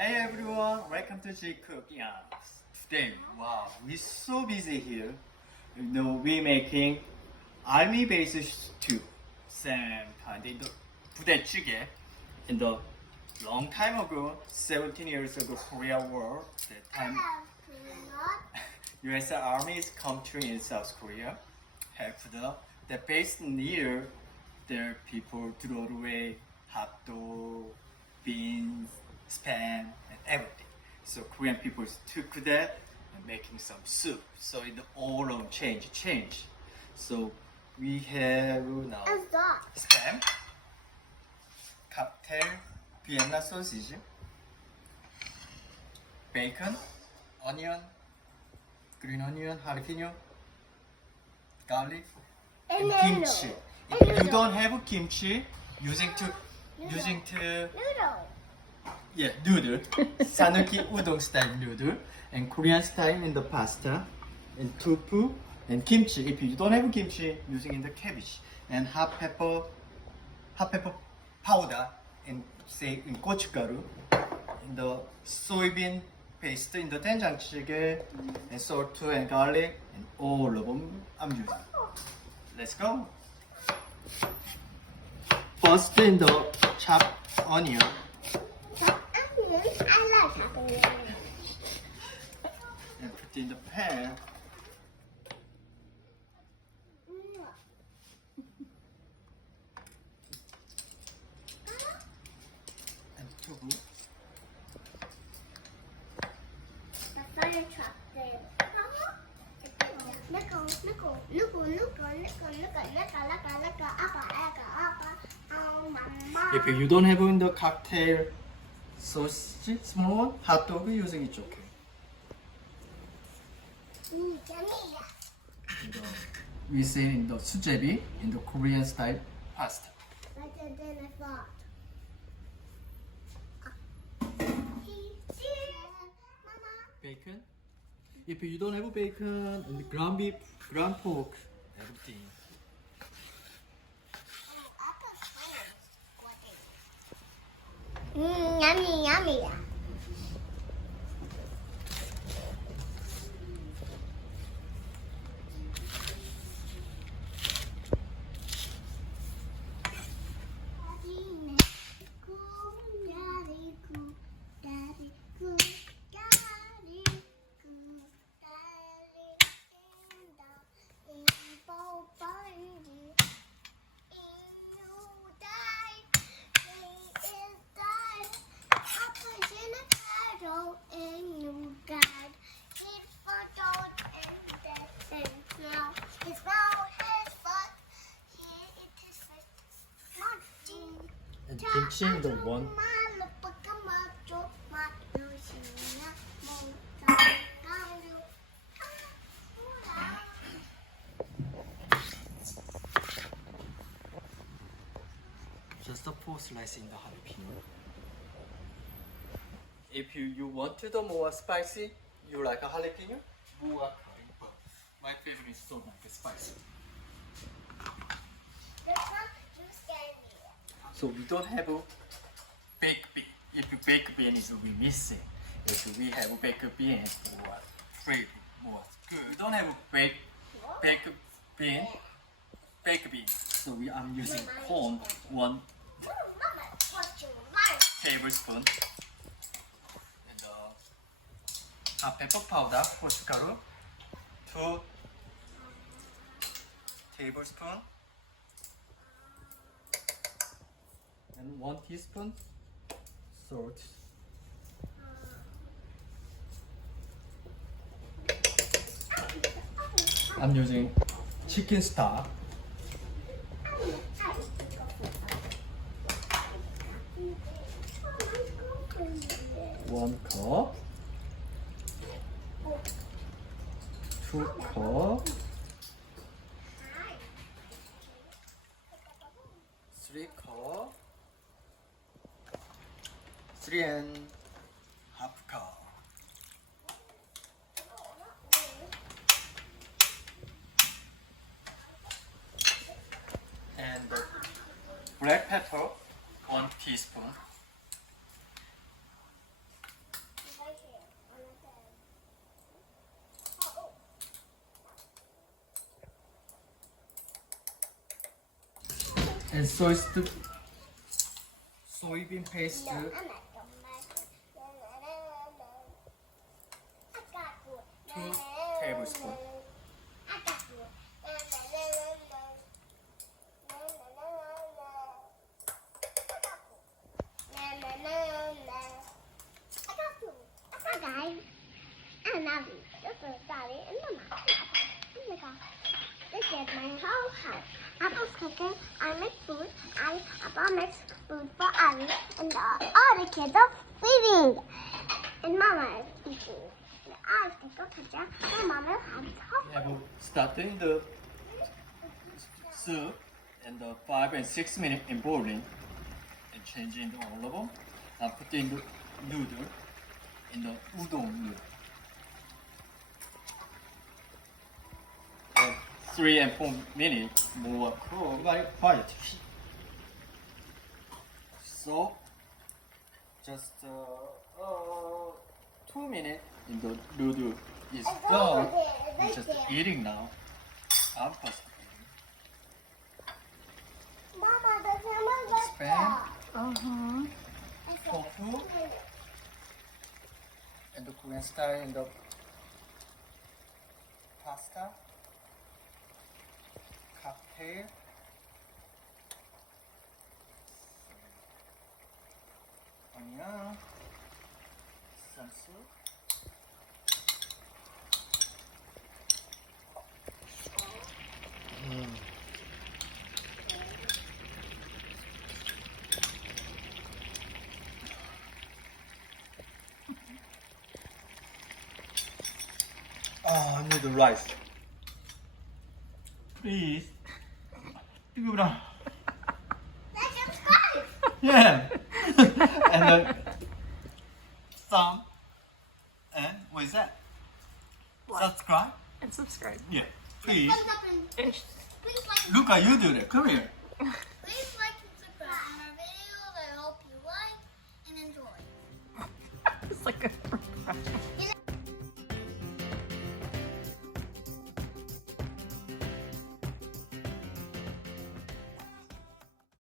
Hey everyone, welcome to G Cook. Yeah, today, wow, we're so busy here. We making army base stew, same kind of Budae Jjigae. In the long time ago, 17 years ago, Korea War. That time, U.S. armies come to in South Korea, help the base near their people throw away hot dog, beans, spam, and everything. So Korean people took that and making some soup. So it all on change. So we have now spam, cocktail, Vienna sausage, bacon, onion, green onion, jalapeno, garlic, and kimchi. If you don't have kimchi, using to noodle, Sanuki udon style noodle, and Korean style in the pasta, and tofu, and kimchi. If you don't have kimchi, using in the cabbage, and hot pepper powder, and say in gochugaru, in the soybean paste, in the doenjang jjigae, and salt and garlic, and all of them I'm using. Let's go. First, in the chopped onion. And put in the pan. And tofu. If you don't have in the cocktail sausage, small one, hot dog using it okay. We say in the sujebi, in the Korean style pasta. Better than I thought. Bacon. If you don't have bacon, and ground beef, ground pork, everything. Yummy. And kimchi in the one. Just a 4 slice in the jalapeno. If you want to do more spicy, you like a jalapeno? More curry, but my favorite is so like spicy. So we don't have a baked bean. If baked bean is we missing, if we have baked bean more flavor, more good. We don't have baked bean. So I'm using corn 1 tablespoon, and hot pepper powder, gochugaru 2 tablespoons, and 1 teaspoon salt. I'm using chicken stock. 1 cup, 2 cup, 3 cup, 3.5 cup. And black pepper 1 teaspoon. And soybean paste. No, I'm not gonna make it. I got you. 2 tablespoons. I got you. Hi guys, I'm Navi. This is Daddy and Mama. Oh my God. This is my whole house. Apple's cooking. I make food. Apple makes food for Abby, and all the kids are feeding. And Mama is eating. And I take a picture. And Mama has coffee. Yeah, but starting the soup and the 5 and 6 minutes in boiling and changing the olive and putting the noodle in the udon noodle. 3 and 4 minutes more cook, very quiet heat. So just 2 minutes in the noodle is done. I'm just eating now. I'm first eating. Mama, the camera's Spam, Uh-huh. tofu, and the Korean style in the pasta, cocktail, onion, some soup. Oh, I need the rice. Please. Give it on. That's your scarf. Yeah. And then some. And what is that? What? Subscribe. And subscribe. Yeah. Please. Thumbs up and Ish. please like, Look at you do that. Come here. please like and subscribe on our videos. I hope you like and enjoy. It's like a